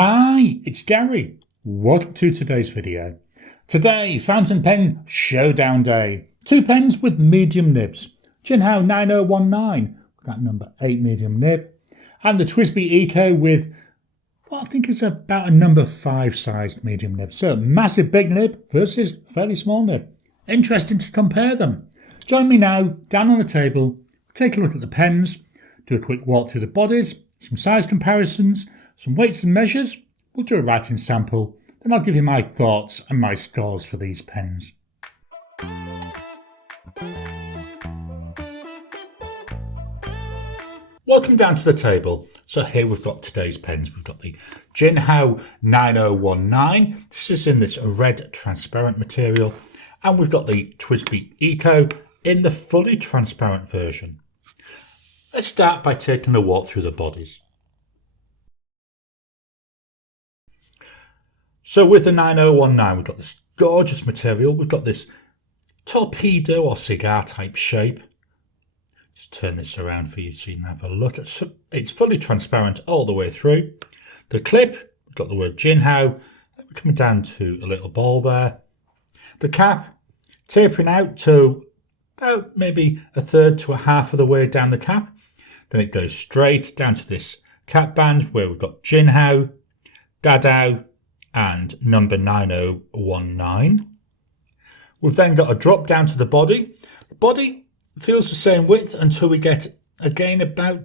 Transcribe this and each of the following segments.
Hi, it's Gary. Welcome to today's video. Today, Fountain Pen Showdown Day. 2 pens with medium nibs. Jinhao 9019 with that number 8 medium nib. And the TWSBI Eco with what I think is about a number 5 sized medium nib. So massive big nib versus fairly small nib. Interesting to compare them. Join me now down on the table. Take a look at the pens. Do a quick walk through the bodies. Some size comparisons. Some weights and measures. We'll do a writing sample. Then I'll give you my thoughts and my scores for these pens. Welcome down to the table. So here we've got today's pens. We've got the Jinhao 9019. This is in this red transparent material. And we've got the TWSBI Eco in the fully transparent version. Let's start by taking a walk through the bodies. So with the 9019, we've got this gorgeous material. We've got this torpedo or cigar type shape. Just turn this around for you so you can have a look. It's fully transparent all the way through. The clip, we've got the word Jinhao. We're coming down to a little ball there. The cap, tapering out to about maybe a third to a half of the way down the cap. Then it goes straight down to this cap band where we've got Jinhao, Dadao, and number 9019. We've then got a drop down to the body. The body feels the same width until we get again about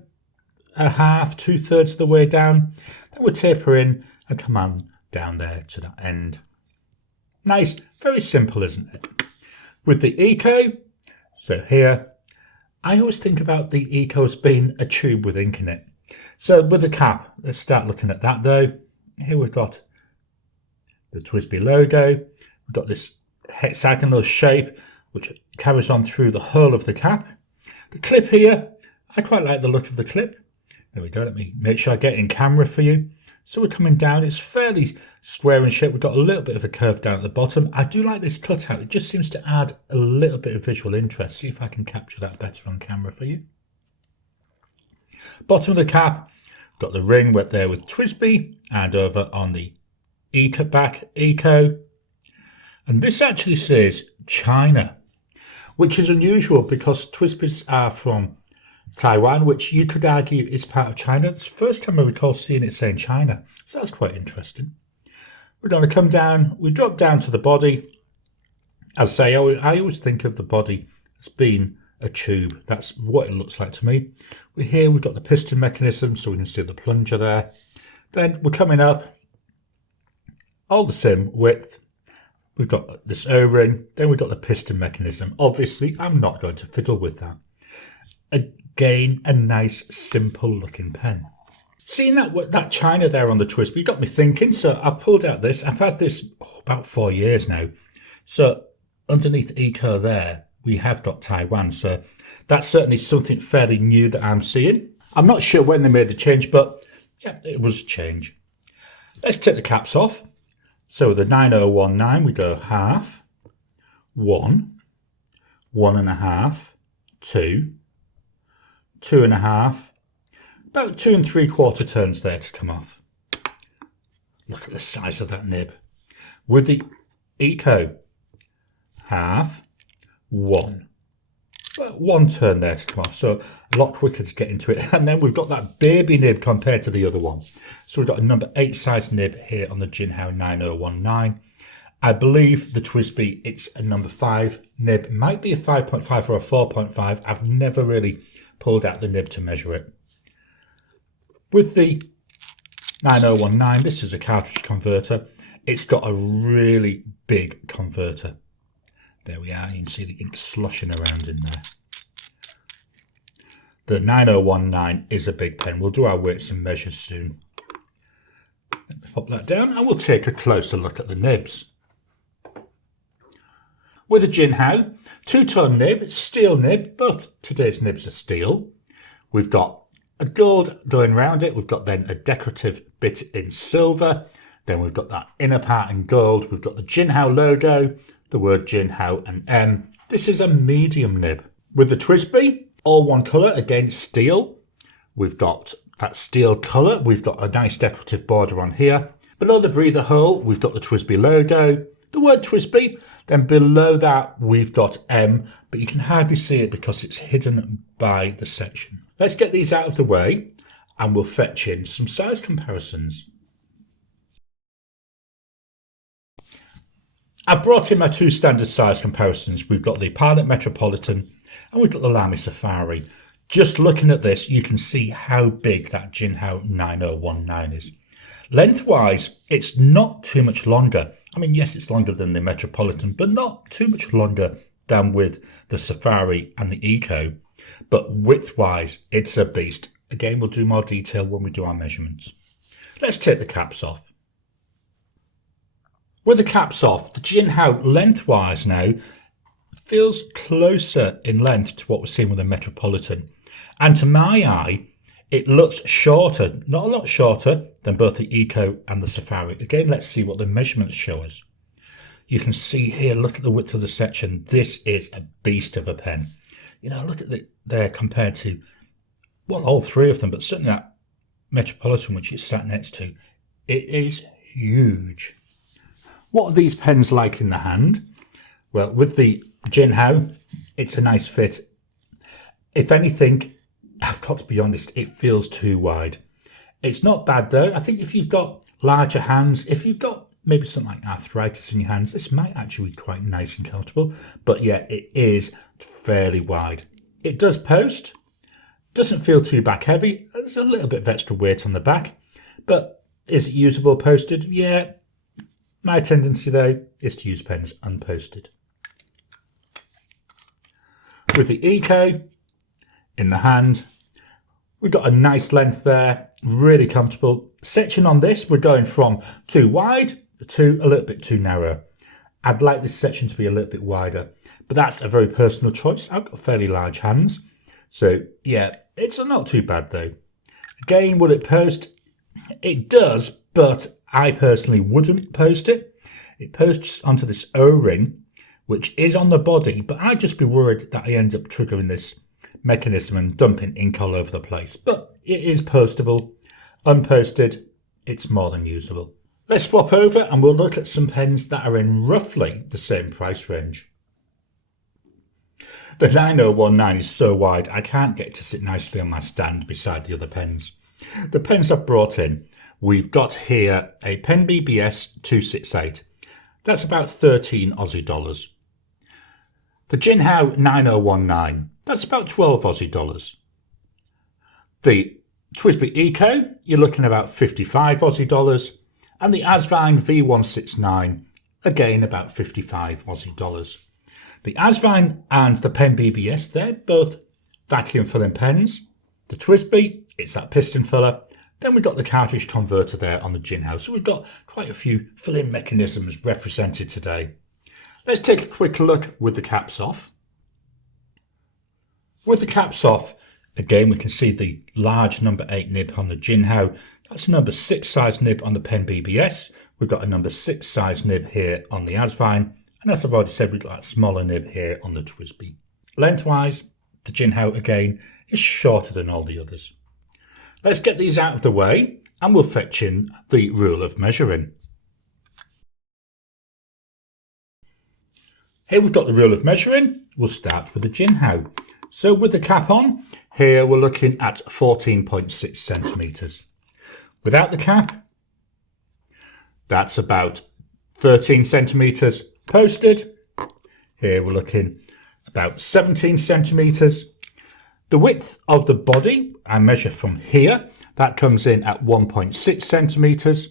a half, 2/3 of the way down. Then we'll taper in and come on down there to that end. Nice, very simple, isn't it? With the Eco, so here, I always think about the Eco as being a tube with ink in it. So with the cap, let's start looking at that though. Here we've got the TWSBI logo. We've got this hexagonal shape which carries on through the whole of the cap. The clip here, I quite like the look of the clip. There we go, let me make sure I get in camera for you. So we're coming down, it's fairly square in shape. We've got a little bit of a curve down at the bottom. I do like this cutout, it just seems to add a little bit of visual interest. See if I can capture that better on camera for you. Bottom of the cap, got the ring there with TWSBI, and over on the Eco back, Eco. And this actually says China, which is unusual because TWSBIs are from Taiwan, which you could argue is part of China. It's the first time I recall seeing it saying China, so that's quite interesting. We're going to come down, we drop down to the body. As I say, I always think of the body as being a tube. That's what it looks like to me. Here we've got the piston mechanism, so we can see the plunger there. Then we're coming up, all the same width. We've got this O-ring, then we've got the piston mechanism. Obviously, I'm not going to fiddle with that. Again, a nice, simple looking pen. Seeing that China there on the TWSBI got me thinking, so I've pulled out this. I've had this about 4 years now. So underneath Eco there, we have got Taiwan. So that's certainly something fairly new that I'm seeing. I'm not sure when they made the change, but yeah, it was a change. Let's take the caps off. So with the 9019, we go half, 1, 1.5, 2, 2.5, about 2 3/4 turns there to come off. Look at the size of that nib. With the Eco, half, 1. About 1 turn there to come off, so a lot quicker to get into it. And then we've got that baby nib compared to the other one. So we've got a number 8 size nib here on the Jinhao 9019. I believe the TWSBI, it's a number 5 nib. It might be a 5.5 or a 4.5. I've never really pulled out the nib to measure it. With the 9019, this is a cartridge converter. It's got a really big converter. There we are, you can see the ink sloshing around in there. The 9019 is a big pen. We'll do our weights and measures soon. Let me pop that down and we'll take a closer look at the nibs. With a Jinhao, 2-tone nib, steel nib. Both today's nibs are steel. We've got a gold going around it. We've got then a decorative bit in silver. Then we've got that inner part in gold. We've got the Jinhao logo, the word Jinhao and M. This is a medium nib. With the TWSBI, all one colour, again steel. We've got that steel colour. We've got a nice decorative border on here. Below the breather hole, we've got the TWSBI logo, the word TWSBI. Then below that, we've got M, but you can hardly see it because it's hidden by the section. Let's get these out of the way and we'll fetch in some size comparisons. I brought in my two standard size comparisons. We've got the Pilot Metropolitan and we've got the Lamy Safari. Just looking at this, you can see how big that Jinhao 9019 is. Lengthwise, it's not too much longer. I mean, yes, it's longer than the Metropolitan, but not too much longer than with the Safari and the Eco. But widthwise, it's a beast. Again, we'll do more detail when we do our measurements. Let's take the caps off. With the caps off, the Jinhao lengthwise now feels closer in length to what we're seeing with the Metropolitan. And to my eye, it looks shorter, not a lot shorter than both the Eco and the Safari. Again, let's see what the measurements show us. You can see here, look at the width of the section. This is a beast of a pen. You know, look at there compared to, well, all three of them, but certainly that Metropolitan, which it's sat next to, it is huge. What are these pens like in the hand? Well, with the Jinhao, it's a nice fit. If anything, I've got to be honest, it feels too wide. It's not bad though. I think if you've got larger hands, if you've got maybe something like arthritis in your hands, this might actually be quite nice and comfortable. But yeah, it is fairly wide. It does post, doesn't feel too back heavy. There's a little bit of extra weight on the back, but is it usable posted? Yeah. My tendency though is to use pens unposted. With the Eco in the hand, we've got a nice length there, really comfortable. Section on this, we're going from too wide to a little bit too narrow. I'd like this section to be a little bit wider, but that's a very personal choice. I've got fairly large hands, so yeah, it's not too bad though. Again, will it post? It does, but I personally wouldn't post it. It posts onto this O-ring, which is on the body, but I'd just be worried that I end up triggering this mechanism and dumping ink all over the place. But it is postable. Unposted, it's more than usable. Let's swap over and we'll look at some pens that are in roughly the same price range. The 9019 is so wide I can't get it to sit nicely on my stand beside the other pens. The pens I've brought in, we've got here a Pen BBS 268. That's about 13 Aussie dollars. The Jinhao 9019, that's about 12 Aussie dollars. The TWSBI Eco, you're looking about 55 Aussie dollars. And the Asvine V169, again about 55 Aussie dollars. The Asvine and the Pen BBS, they're both vacuum filling pens. The TWSBI, it's that piston filler. Then we've got the cartridge converter there on the Jinhao. So we've got quite a few filling mechanisms represented today. Let's take a quick look with the caps off. With the caps off, again we can see the large number 8 nib on the Jinhao. That's a number 6 size nib on the Pen BBS. We've got a number 6 size nib here on the Asvine. And as I've already said, we've got that smaller nib here on the TWSBI. Lengthwise, the Jinhao again is shorter than all the others. Let's get these out of the way and we'll fetch in the rule of measuring. Here we've got the rule of measuring. We'll start with the Jinhao. So with the cap on, here we're looking at 14.6 centimetres. Without the cap, that's about 13 centimetres. Posted, here we're looking about 17 centimetres. The width of the body, I measure from here, that comes in at 1.6 centimetres.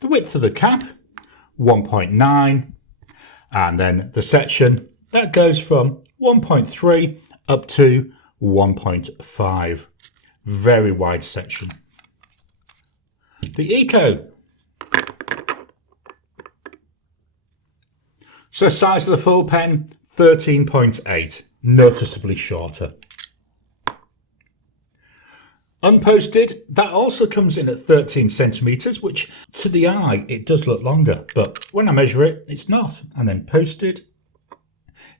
The width of the cap, 1.9. And then the section, that goes from 1.3 up to 1.5. Very wide section. The Eco. So size of the full pen, 13.8, noticeably shorter. Unposted, that also comes in at 13 centimetres, which to the eye, it does look longer, but when I measure it, it's not. And then posted,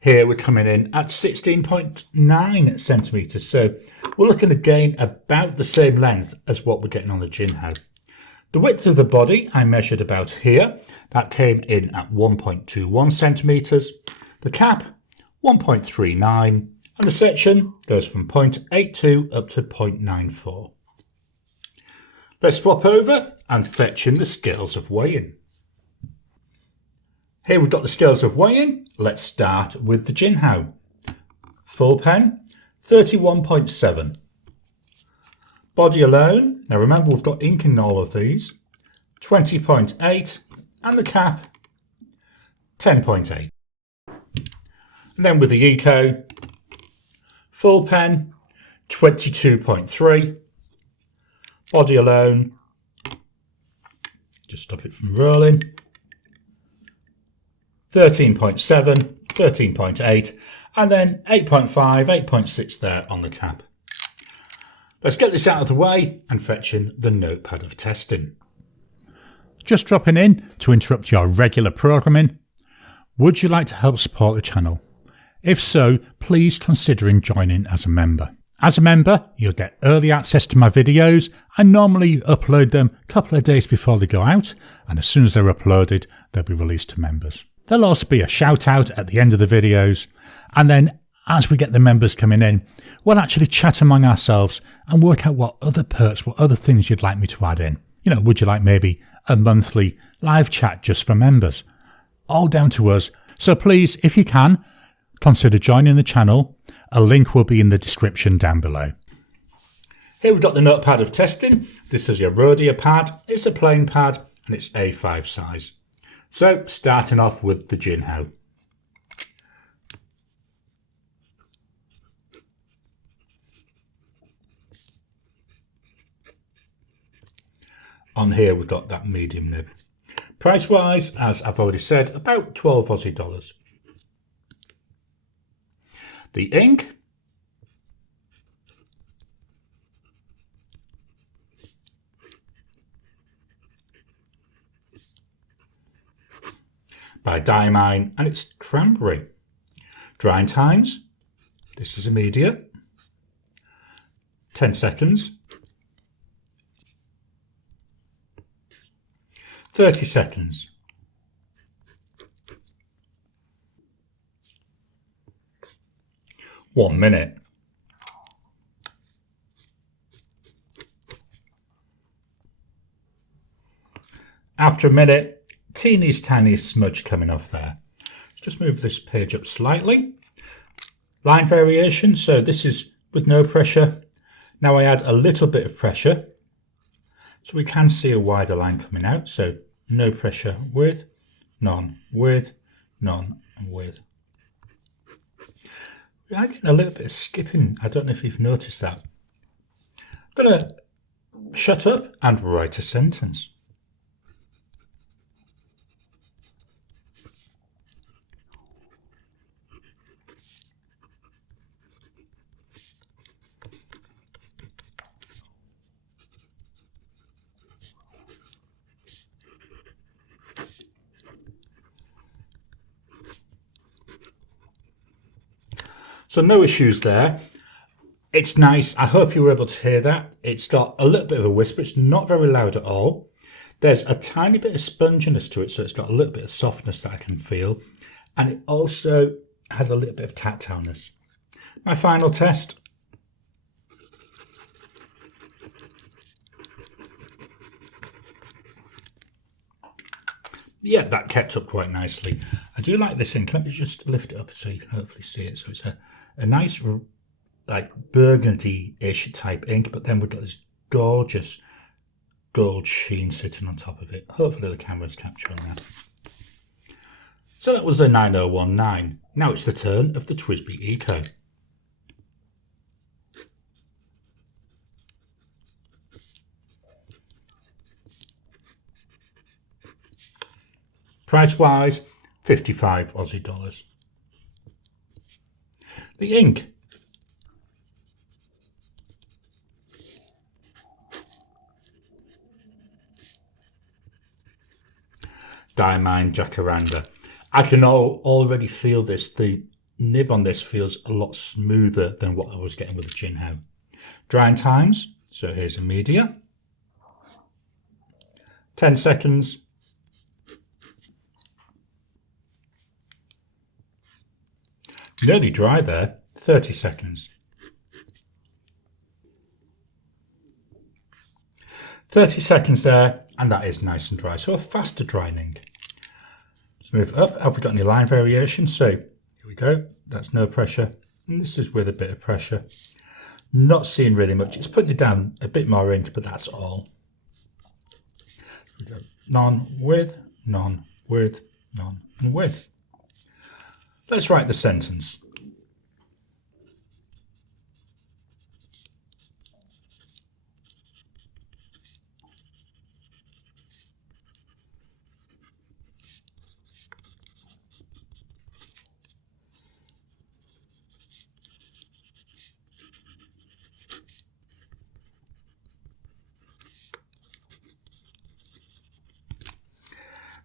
Here we're coming in at 16.9 centimetres, so we're looking again about the same length as what we're getting on the Jinhao. The width of the body I measured about here, that came in at 1.21 centimetres. The cap 1.39, and the section goes from 0.82 up to 0.94. Let's swap over and fetch in the scales of weighing. Here we've got the scales of weighing. Let's start with the Jinhao. Full pen, 31.7. Body alone, now remember we've got ink in all of these, 20.8, and the cap, 10.8. And then with the Eco, full pen, 22.3. Body alone, just stop it from rolling, 13.7, 13.8, and then 8.5, 8.6 there on the cap. Let's get this out of the way and fetch in the notepad of testing. Just dropping in to interrupt your regular programming. Would you like to help support the channel? If so, please consider joining as a member. As a member, you'll get early access to my videos. I normally upload them a couple of days before they go out, and as soon as they're uploaded, they'll be released to members. There'll also be a shout out at the end of the videos, and then as we get the members coming in, we'll actually chat among ourselves and work out what other perks, what other things you'd like me to add in. You know, would you like maybe a monthly live chat just for members? All down to us. So please, if you can, consider joining the channel. A link will be in the description down below. Here we've got the notepad of testing. This is your Rhodia pad. It's a plain pad and it's A5 size. So starting off with the Jinhao. On here we've got that medium nib. Price wise, as I've already said, about 12 Aussie dollars. The ink, by Diamine, and it's Cranberry. Drying times, this is immediate, 10 seconds, 30 seconds, 1 minute, after a minute, teeniest tiniest smudge coming off there. Let's just move this page up slightly. Line variation, so this is with no pressure. Now I add a little bit of pressure, so we can see a wider line coming out. So no pressure with, none with, none and with. We are getting a little bit of skipping. I don't know if you've noticed that. I'm going to shut up and write a sentence. So no issues there. It's nice. I hope you were able to hear that. It's got a little bit of a whisper. It's not very loud at all. There's a tiny bit of sponginess to it, so it's got a little bit of softness that I can feel. And it also has a little bit of tactileness. My final test. Yeah, that kept up quite nicely. I do like this ink. Let me just lift it up so you can hopefully see it. So it's a nice, like burgundy-ish type ink, but then we've got this gorgeous gold sheen sitting on top of it. Hopefully the camera's capturing that. So that was the 9019. Now it's the turn of the TWSBI Eco. Price wise, 55 Aussie dollars. The ink. Diamine Jacaranda. I can already feel this. The nib on this feels a lot smoother than what I was getting with the Jinhao. Drying times, so here's immediate. 10 seconds. Nearly dry there, 30 seconds. 30 seconds there, and that is nice and dry, so a faster drying ink. Let's move up. Have we got any line variation? So here we go, that's no pressure, and this is with a bit of pressure. Not seeing really much, it's putting it down a bit more ink, but that's all. We go none with, none with, none and with. Let's write the sentence.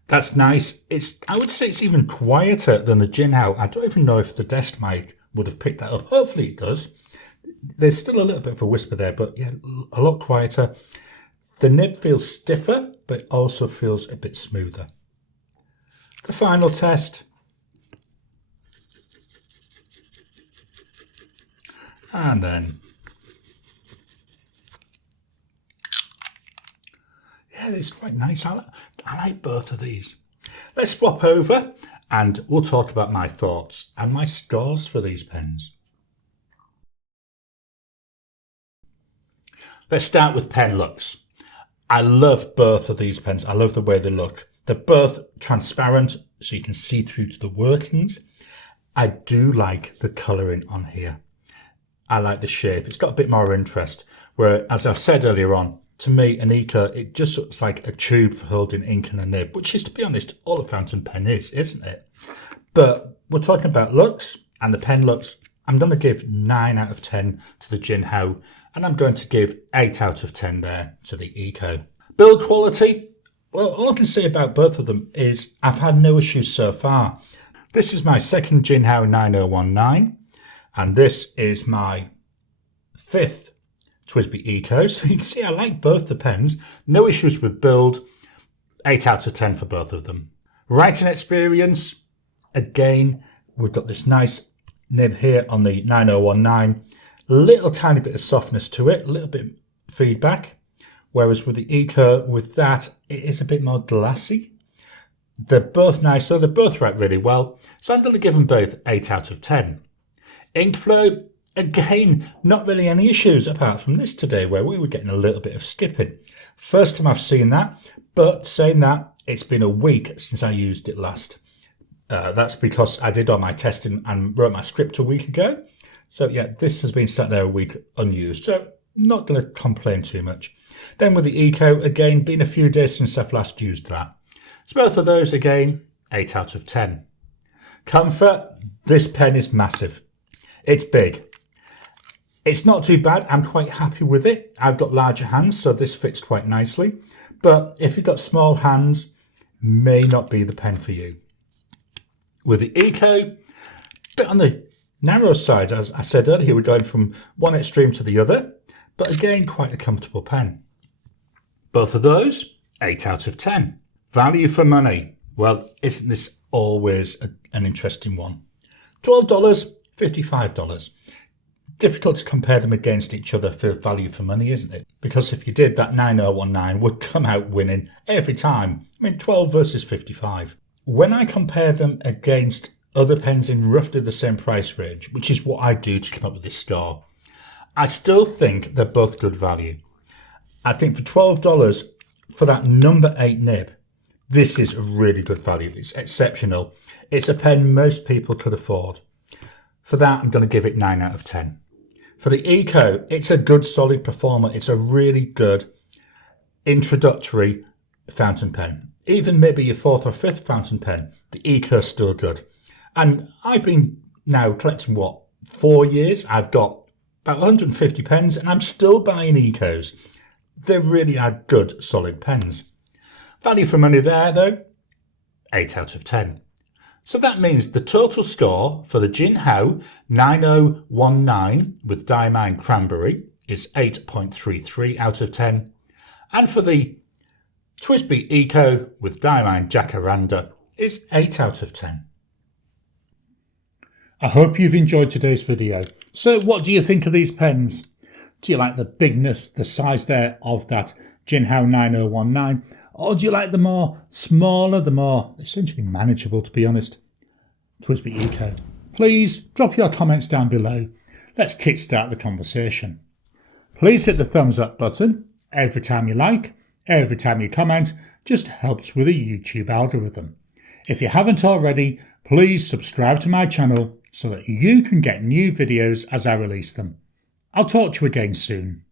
That's nice. I would say it's even quieter than the Jinhao. I don't even know if the desk mic would have picked that up. Hopefully it does. There's still a little bit of a whisper there, but yeah, a lot quieter. The nib feels stiffer, but also feels a bit smoother. The final test. And then, yeah, it's quite nice. I like both of these. Let's swap over and we'll talk about my thoughts and my scores for these pens. Let's start with pen looks. I love both of these pens. I love the way they look. They're both transparent, so you can see through to the workings. I do like the colouring on here. I like the shape. It's got a bit more interest, where, as I've said earlier on, to me, an Eco, it just looks like a tube for holding ink and a nib, which is, to be honest, all a fountain pen is, isn't it? But we're talking about looks, and the pen looks. I'm going to give 9 out of 10 to the Jinhao, and I'm going to give 8 out of 10 there to the Eco. Build quality, well, all I can say about both of them is I've had no issues so far. This is my second Jinhao 9019, and this is my 5th TWSBI Eco, so you can see I like both the pens. No issues with build. 8 out of 10 for both of them. Writing experience, again, we've got this nice nib here on the 9019. Little tiny bit of softness to it, a little bit feedback. Whereas with the Eco, with that, it is a bit more glassy. They're both nice, so they both write really well. So I'm going to give them both 8 out of 10. Ink flow, again, not really any issues apart from this today where we were getting a little bit of skipping. First time I've seen that, but saying that, it's been a week since I used it last. That's because I did all my testing and wrote my script a week ago. So yeah, this has been sat there a week unused, so not going to complain too much. Then with the Eco, again, been a few days since I've last used that. So both of those, again, 8 out of 10. Comfort, this pen is massive. It's big. It's not too bad. I'm quite happy with it. I've got larger hands, so this fits quite nicely. But if you've got small hands, may not be the pen for you. With the Eco, bit on the narrow side, as I said earlier, we're going from one extreme to the other, but again, quite a comfortable pen. Both of those, 8 out of 10. Value for money. Well, isn't this always an interesting one? $12, $55. Difficult to compare them against each other for value for money, isn't it? Because if you did, that 9019 would come out winning every time. I mean, 12 versus 55. When I compare them against other pens in roughly the same price range, which is what I do to come up with this score, I still think they're both good value. I think for $12 for that number 8 nib, this is a really good value. It's exceptional. It's a pen most people could afford. For that, I'm going to give it 9 out of 10. For the Eco, it's a good solid performer. It's a really good introductory fountain pen. Even maybe your 4th or 5th fountain pen, the Eco's still good. And I've been now collecting, 4 years? I've got about 150 pens and I'm still buying Ecos. They really are good, solid pens. Value for money there, though, 8 out of 10. So that means the total score for the Jinhao 9019 with Diamine Cranberry is 8.33 out of 10. And for the TWSBI Eco with Diamine Jacaranda is 8 out of 10. I hope you've enjoyed today's video. So what do you think of these pens? Do you like the bigness, the size there of that Jinhao 9019? Or do you like the more smaller, the more essentially manageable, to be honest, TWSBI Eco? Please drop your comments down below. Let's kickstart the conversation. Please hit the thumbs up button. Every time you like, every time you comment, just helps with the YouTube algorithm. If you haven't already, please subscribe to my channel so that you can get new videos as I release them. I'll talk to you again soon.